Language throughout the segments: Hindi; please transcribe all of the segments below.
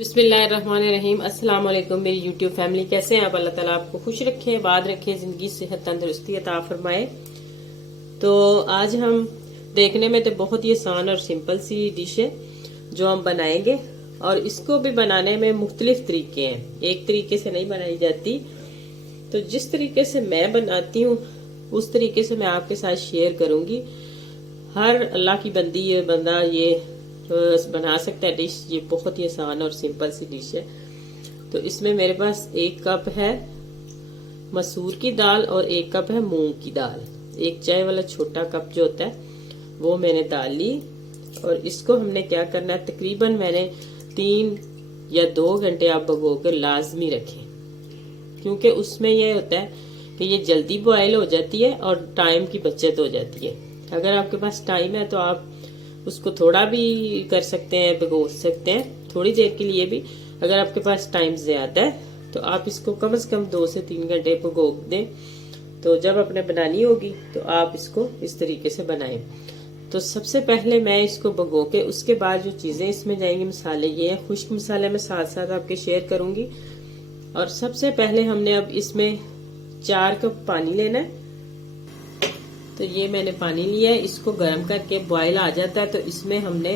बिस्मिल्लाहिर्रहमानिर्रहीम। अस्सलाम वालेकुम मेरी यूट्यूब फैमिली, कैसे हैं आप? अल्लाह ताला आपको खुश रखे, बाद रखे, जिंदगी सेहत तंदुरुस्ती अता फरमाए। तो आज हम देखने में तो बहुत ही आसान और सिंपल सी डिश है जो हम बनाएंगे, और इसको भी बनाने में मुख्तलिफ तरीके हैं, एक तरीके से नहीं बनाई जाती। तो जिस तरीके से मैं बनाती हूँ उस तरीके से मैं आपके साथ शेयर करूंगी। हर अल्लाह की बंदी ये बंदा ये बना सकता है डिश। ये बहुत ही आसान और सिंपल सी डिश है। तो इसमें मेरे पास 1 कप है मसूर की दाल और 1 कप है मूंग की दाल। 1 चाय वाला छोटा कप जो होता है वो मैंने दाल ली, और इसको हमने क्या करना है, तकरीबन मैंने 3 या 2 घंटे आप भगो कर लाजमी रखें, क्योंकि उसमें यह होता है कि ये जल्दी बॉयल हो जाती है और टाइम की बचत हो जाती है। अगर आपके पास टाइम है तो आप उसको थोड़ा भी कर सकते हैं, भिगो सकते हैं थोड़ी देर के लिए भी। अगर आपके पास टाइम ज्यादा है तो आप इसको कम से कम 2 से 3 घंटे भिगो दें। तो जब आपने बनानी होगी तो आप इसको इस तरीके से बनाएं। तो सबसे पहले मैं इसको भिगो के उसके बाद जो चीजें इसमें जाएंगी, मसाले ये है, खुश्क मसाले मैं साथ साथ आपके शेयर करूंगी। और सबसे पहले हमने अब इसमें 4 कप पानी लेना है। तो ये मैंने पानी लिया है, इसको गर्म करके बॉयल आ जाता है तो इसमें हमने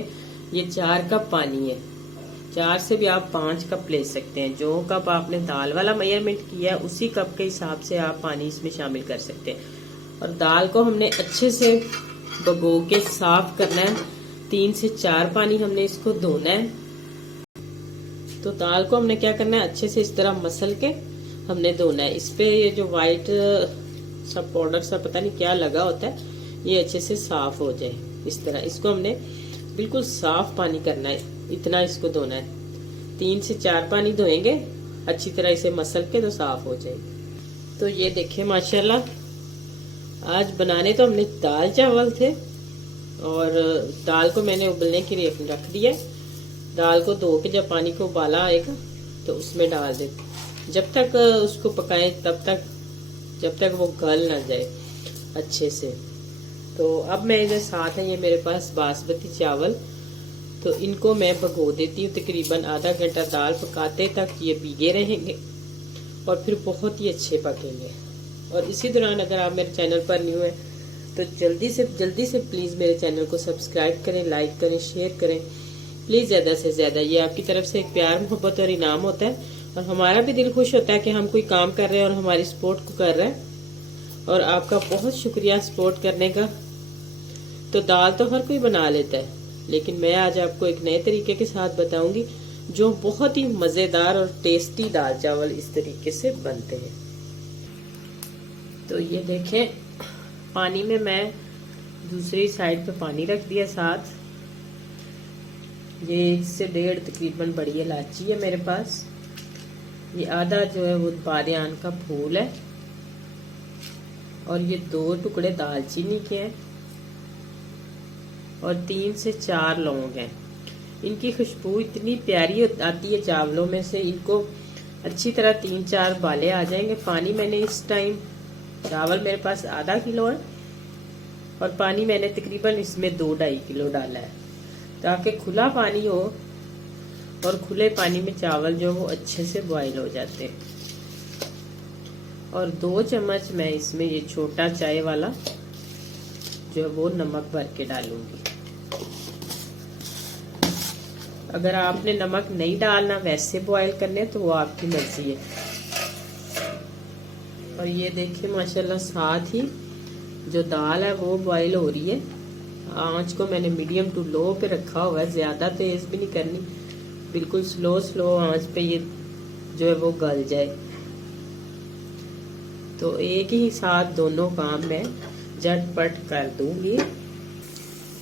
ये 4 कप पानी है। 4 से भी आप 5 कप ले सकते हैं। जो कप आपने दाल वाला मेजरमेंट किया है उसी कप के हिसाब से आप पानी इसमें शामिल कर सकते हैं। और दाल को हमने अच्छे से भिगो के साफ करना है। 3 से 4 पानी हमने इसको धोना है। तो दाल को हमने क्या करना है, अच्छे से इस तरह मसल के हमने धोना है। इस पे ये जो व्हाइट सब पाउडर सा पता नहीं क्या लगा होता है, ये अच्छे से साफ हो जाए। इस तरह इसको हमने बिल्कुल साफ पानी करना है, इतना इसको धोना है। 3 से 4 पानी धोएंगे अच्छी तरह इसे मसल के तो साफ हो जाएगी। तो ये देखिए माशाल्लाह आज बनाने तो हमने दाल चावल थे, और दाल को मैंने उबलने के लिए रख दिया। दाल को धो के जब पानी को उबाला आएगा तो उसमें डाल दे। जब तक उसको पकाएं तब तक जब तक वो गल ना जाए अच्छे से। तो अब मैं इधर साथ है ये मेरे पास बासमती चावल, तो इनको मैं भिगो देती हूँ तकरीबन आधा घंटा। दाल पकाते तक ये भीगे रहेंगे और फिर बहुत ही अच्छे पकेंगे। और इसी दौरान अगर आप मेरे चैनल पर न्यू हैं तो जल्दी से प्लीज़ मेरे चैनल को सब्सक्राइब करें, लाइक करें, शेयर करें प्लीज़, ज़्यादा से ज़्यादा। ये आपकी तरफ से एक प्यार मोहब्बत और इनाम होता है, और हमारा भी दिल खुश होता है कि हम कोई काम कर रहे हैं और हमारी सपोर्ट को कर रहे हैं। और आपका बहुत शुक्रिया सपोर्ट करने का। तो दाल तो हर कोई बना लेता है, लेकिन मैं आज आपको एक नए तरीके के साथ बताऊंगी जो बहुत ही मज़ेदार और टेस्टी दाल चावल इस तरीके से बनते हैं। तो ये देखें, पानी में मैं दूसरी साइड पे पानी रख दिया साथ। ये 1 से 1.5 तकरीबन बड़ी इलायची है मेरे पास। ये आधा जो है वो बादियान का फूल है, और ये 2 टुकड़े दालचीनी के हैं, और 3 से 4 लौंग हैं। इनकी खुशबू इतनी प्यारी आती है चावलों में से। इनको अच्छी तरह 3-4 बाले आ जाएंगे। पानी मैंने इस टाइम, चावल मेरे पास आधा किलो है और पानी मैंने तकरीबन इसमें 2-2.5 किलो डाला है, ताकि खुला पानी हो और खुले पानी में चावल जो वो अच्छे से बॉईल हो जाते हैं। और 2 चम्मच मैं इसमें ये छोटा चाय वाला जो है वो नमक भर के डालूंगी। अगर आपने नमक नहीं डालना, वैसे बॉईल करने, तो वो आपकी मर्जी है। और ये देखिए माशाल्लाह साथ ही जो दाल है वो बॉईल हो रही है। आंच को मैंने मीडियम टू लो पे रखा हुआ है, ज्यादा तेज भी नहीं करनी, बिल्कुल स्लो आंच पे ये जो है वो गल जाए। तो एक ही साथ दोनों काम मैं झटपट कर दूंगी।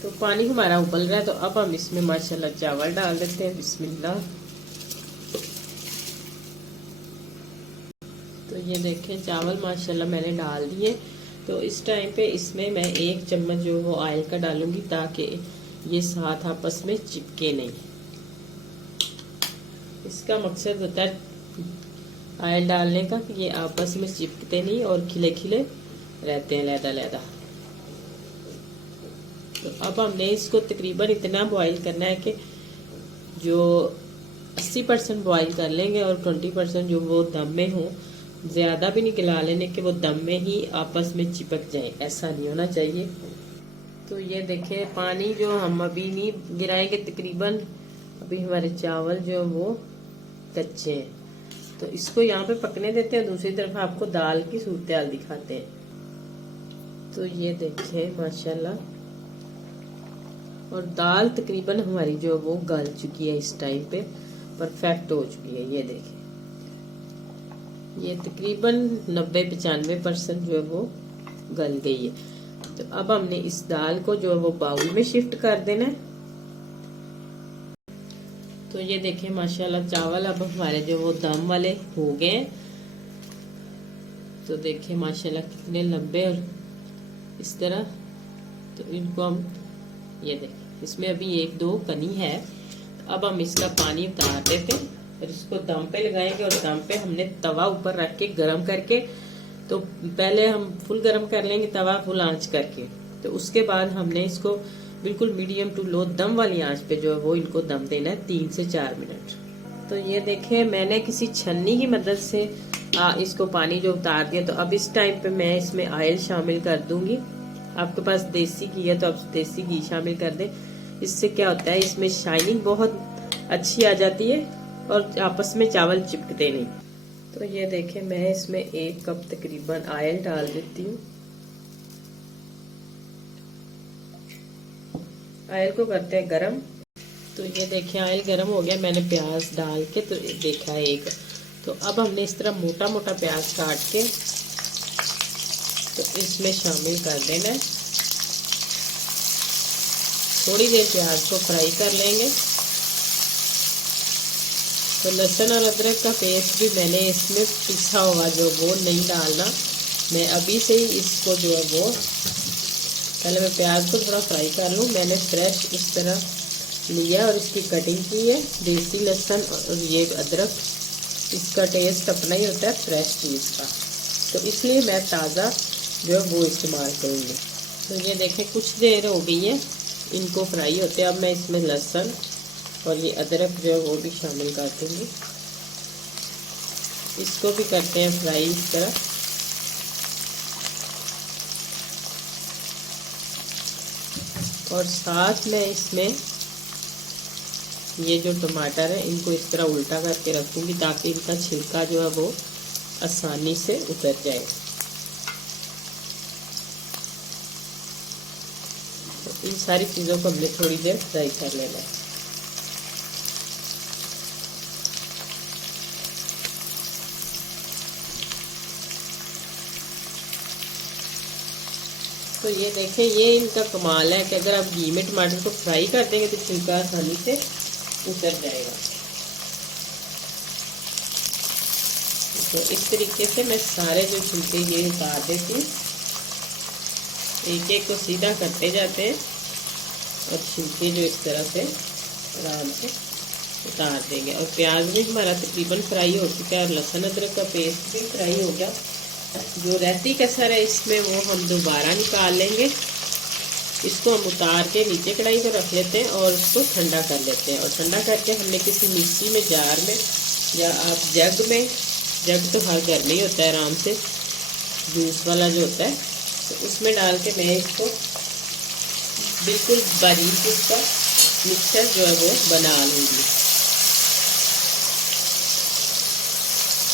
तो पानी हमारा उबल रहा है, तो अब हम इसमें माशाल्लाह चावल डाल देते हैं। बिस्मिल्लाह। तो ये देखें चावल माशाल्लाह मैंने डाल दिए। तो इस टाइम पे इसमें मैं 1 चम्मच जो वो ऑयल का डालूंगी, ताकि ये साथ आपस में चिपके नहीं। इसका मकसद होता है ऑयल डालने का कि ये आपस में चिपकते नहीं और खिले खिले रहते हैं, लैदा। तो अब हमने इसको तकरीबन इतना बॉईल करना है कि जो 80% बॉईल कर लेंगे और 20% जो वो दम में हो। ज़्यादा भी नहीं गला लेने कि वो दम में ही आपस में चिपक जाए, ऐसा नहीं होना चाहिए। तो ये देखें पानी जो हम अभी नहीं गिराएंगे, तकरीबन अभी हमारे चावल जो वो कच्चे हैं, तो इसको यहाँ पे पकने देते हैं। दूसरी तरफ आपको दाल की सूरत हाल दिखाते हैं। तो ये देखें माशाल्लाह, और दाल तकरीबन हमारी जो वो गल चुकी है, इस टाइम पे परफेक्ट हो चुकी है। ये देखें, ये तकरीबन 90-95% जो है वो गल गई है। तो अब हमने इस दाल को जो है वो बाउल में शिफ्ट कर देना है। तो ये देखें माशाल्लाह चावल अब हमारे जो वो दम वाले हो गए। तो देखें माशाल्लाह कितने लंबे और इस तरह। तो इनको हम ये देखें, इसमें अभी 1-2 कनी है। तो अब हम इसका पानी उतार देते हैं और इसको दम पे लगाएंगे। और दम पे हमने तवा ऊपर रख के गरम करके, तो पहले हम फुल गरम कर लेंगे तवा फुल आंच करके। तो उसके बाद हमने इसको बिल्कुल मीडियम टू लो दम वाली आंच पे जो है वो इनको दम देना है 3 से 4 मिनट। तो ये देखें मैंने किसी छन्नी की मदद से इसको पानी जो उतार दिया। तो अब इस टाइम पे मैं इसमें ऑयल शामिल कर दूंगी। आपके पास देसी घी है तो आप देसी घी शामिल कर दें। इससे क्या होता है, इसमें शाइनिंग बहुत अच्छी आ जाती है और आपस में चावल चिपकते नहीं। तो ये देखें मैं इसमें 1 कप तकरीबन ऑयल डाल देती हूँ। ऑयल को करते हैं गरम। तो ये देखें ऑयल गरम हो गया, मैंने प्याज डाल के तो देखा है 1। तो अब हमने इस तरह मोटा मोटा प्याज काट के तो इसमें शामिल कर देना है। थोड़ी देर प्याज को फ्राई कर लेंगे। तो लहसुन और अदरक का पेस्ट भी मैंने इसमें पिसा हुआ जो वो नहीं डालना, मैं अभी से ही इसको जो है वो पहले मैं प्याज को थोड़ा फ्राई कर लूँ। मैंने फ्रेश इस तरह लिया और इसकी कटिंग की है। देसी लहसुन और ये अदरक, इसका टेस्ट अपना ही होता है फ्रेश चीज़ का, तो इसलिए मैं ताज़ा जो है वो इस्तेमाल करूँगी। तो ये देखें कुछ देर हो गई है इनको फ्राई होते। अब मैं इसमें लहसुन और ये अदरक जो है वो भी शामिल कर दूँगी। इसको भी करते हैं फ्राई इस तरह। और साथ में इसमें ये जो टमाटर है इनको इस तरह उल्टा करके रखूँगी ताकि इनका छिलका जो है वो आसानी से उतर जाए। तो इन सारी चीज़ों को हमने थोड़ी देर फ्राई कर लेना है। तो ये देखें ये इनका कमाल है कि अगर आप घी में टमाटर को फ्राई कर देंगे तो छिलका आसानी से उतर जाएगा। तो इस तरीके से मैं सारे जो छिलके ये उतार देती हूँ। एक एक को सीधा करते जाते हैं और छिलके जो इस तरह से आराम से उतार देंगे। और प्याज भी हमारा तकरीबन फ्राई हो चुका है और लहसुन अदरक का पेस्ट भी फ्राई हो गया। जो रहती कसर है इसमें वो हम दोबारा निकाल लेंगे। इसको हम उतार के नीचे कढ़ाई पर रख लेते हैं और इसको ठंडा कर लेते हैं। और ठंडा करके हमने किसी मिक्सी में, जार में या आप जग में, जग तो हर घर में ही होता है आराम से जूस वाला जो होता है, तो उसमें डाल के मैं इसको बिल्कुल बारीक इसका मिक्सचर जो है वो बना लूँगी।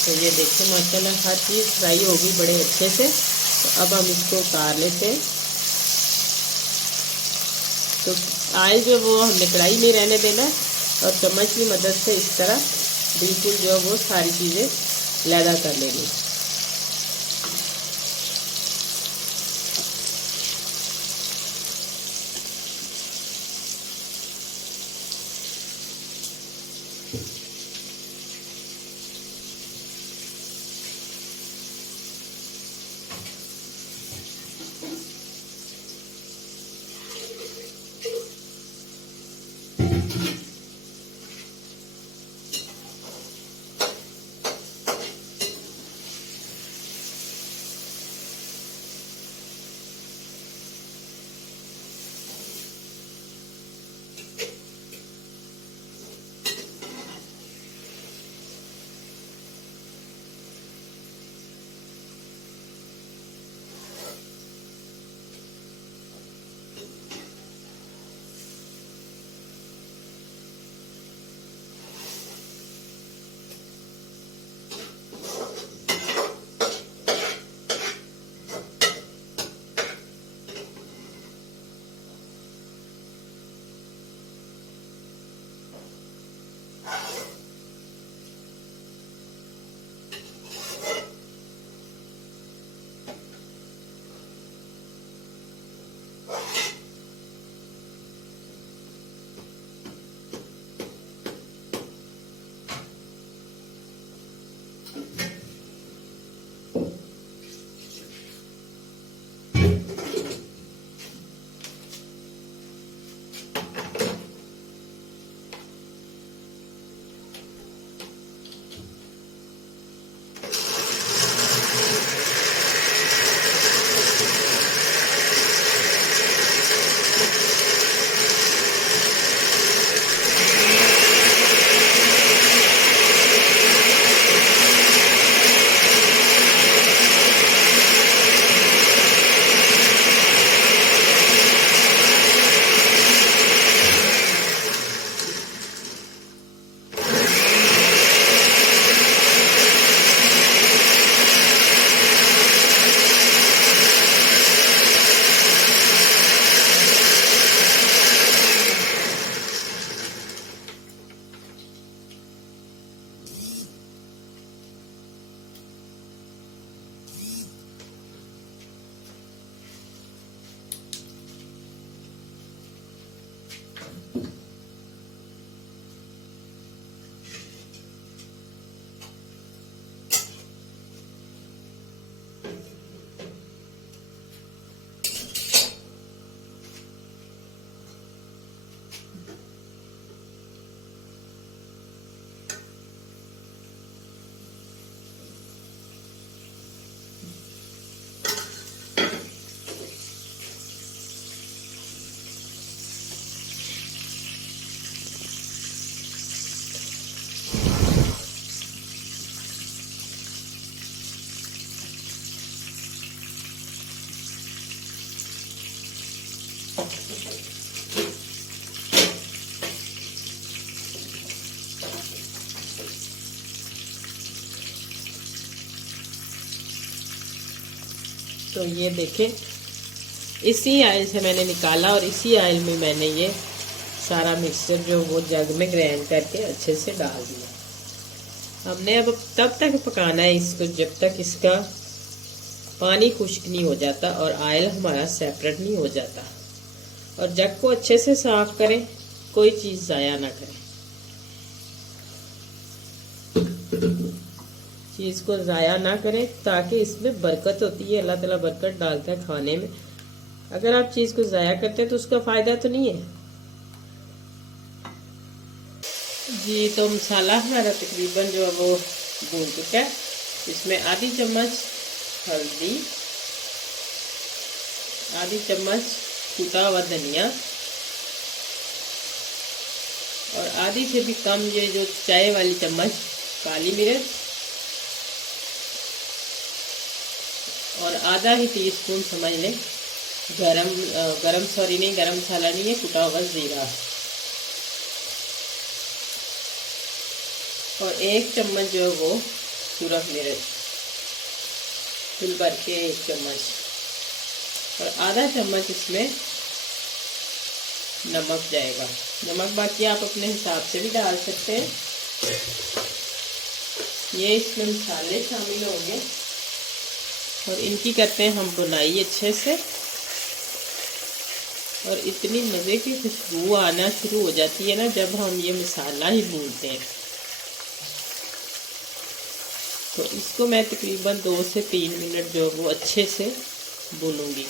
तो ये देखिए माशाल्लाह हर चीज़ फ्राई होगी बड़े अच्छे से। तो अब हम इसको उतार लेते हैं। तो ऑयल जो वो हमने कढ़ाई में रहने देना है और चम्मच की मदद से इस तरह बिल्कुल जो वो सारी चीज़ें लैदा कर लेंगे। तो ये देखें, इसी ऑयल से मैंने निकाला और इसी ऑयल में मैंने ये सारा मिक्सचर जो वो जग में ग्राइंड करके अच्छे से डाल दिया। हमने अब तब तक पकाना है इसको जब तक इसका पानी खुश्क नहीं हो जाता और ऑयल हमारा सेपरेट नहीं हो जाता। और जग को अच्छे से साफ करें, कोई चीज़ ज़ाया ना करें। चीज़ को ज़ाया ना करें ताकि इसमें बरकत होती है, अल्लाह ताला बरकत डालता है खाने में। अगर आप चीज़ को ज़ाया करते हैं तो उसका फ़ायदा तो नहीं है जी। तो मसाला हमारा तकरीबन जो है वो भून चुका है। इसमें आधी चम्मच हल्दी, आधी चम्मच कूटा हुआ धनिया और आधी से भी कम ये जो चाय वाली चम्मच काली मिर्च और आधा ही टीस्पून समझ लें गरम मसाला नहीं है, कुटा हुआ जीरा और 1 चम्मच जो है वो सूरख मिर्च फुल भर के 1 चम्मच और आधा चम्मच इसमें नमक जाएगा। नमक बाकी आप अपने हिसाब से भी डाल सकते हैं। ये इसमें मसाले शामिल होंगे और इनकी करते हैं हम बुनाई अच्छे से। और इतनी मज़े की खुशबू आना शुरू हो जाती है ना जब हम ये मसाला ही भूनते हैं। तो इसको मैं तकरीबन 2 से 3 मिनट जो वो अच्छे से भूनूंगी।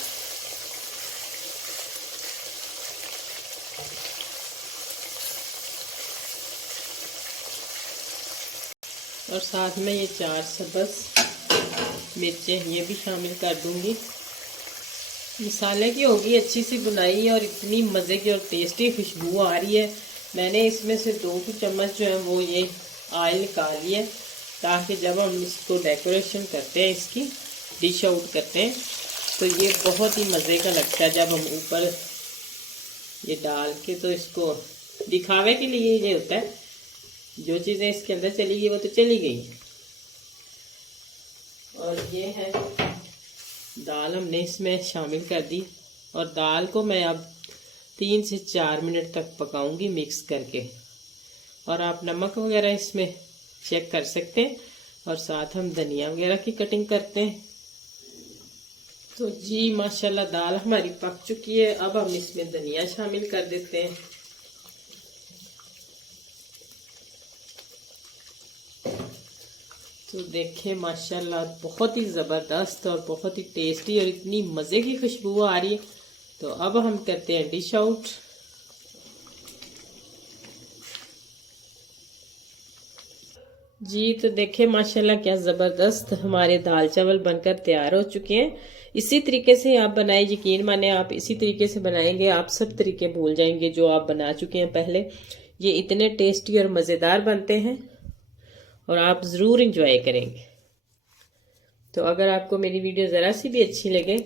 और साथ में ये 4 सब्ज़ मिर्चें ये भी शामिल कर दूंगी। मसाले की होगी अच्छी सी बुनाई और इतनी मज़े की और टेस्टी खुशबू आ रही है। मैंने इसमें से 2 चम्मच जो है वो ये ऑयल निकाल लिया ताकि जब हम इसको डेकोरेशन करते हैं, इसकी डिश आउट करते हैं, तो ये बहुत ही मज़े का लगता है जब हम ऊपर ये डाल के। तो इसको दिखावे के लिए ये होता है, जो चीज़ें इसके अंदर चली गई वो तो चली गई। और ये है दाल हमने इसमें शामिल कर दी और दाल को मैं अब 3 से 4 मिनट तक पकाऊंगी मिक्स करके। और आप नमक वगैरह इसमें चेक कर सकते हैं और साथ हम धनिया वगैरह की कटिंग करते हैं। तो जी माशाल्लाह दाल हमारी पक चुकी है। अब हम इसमें धनिया शामिल कर देते हैं। तो देखें माशाल्लाह बहुत ही ज़बरदस्त और बहुत ही टेस्टी और इतनी मज़े की खुशबू आ रही है। तो अब हम करते हैं डिश आउट। जी तो देखें माशाल्लाह क्या ज़बरदस्त हमारे दाल चावल बनकर तैयार हो चुके हैं। इसी तरीके से आप बनाए, यकीन माने आप इसी तरीके से बनाएंगे आप सब तरीके भूल जाएंगे जो आप बना चुके हैं पहले। ये इतने टेस्टी और मज़ेदार बनते हैं और आप ज़रूर इंजॉय करेंगे। तो अगर आपको मेरी वीडियो ज़रा सी भी अच्छी लगे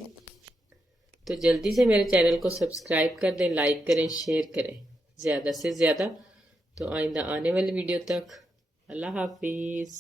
तो जल्दी से मेरे चैनल को सब्सक्राइब कर दें, लाइक करें, शेयर करें ज़्यादा से ज़्यादा। तो आइंदा आने वाली वीडियो तक अल्लाह हाफिज़।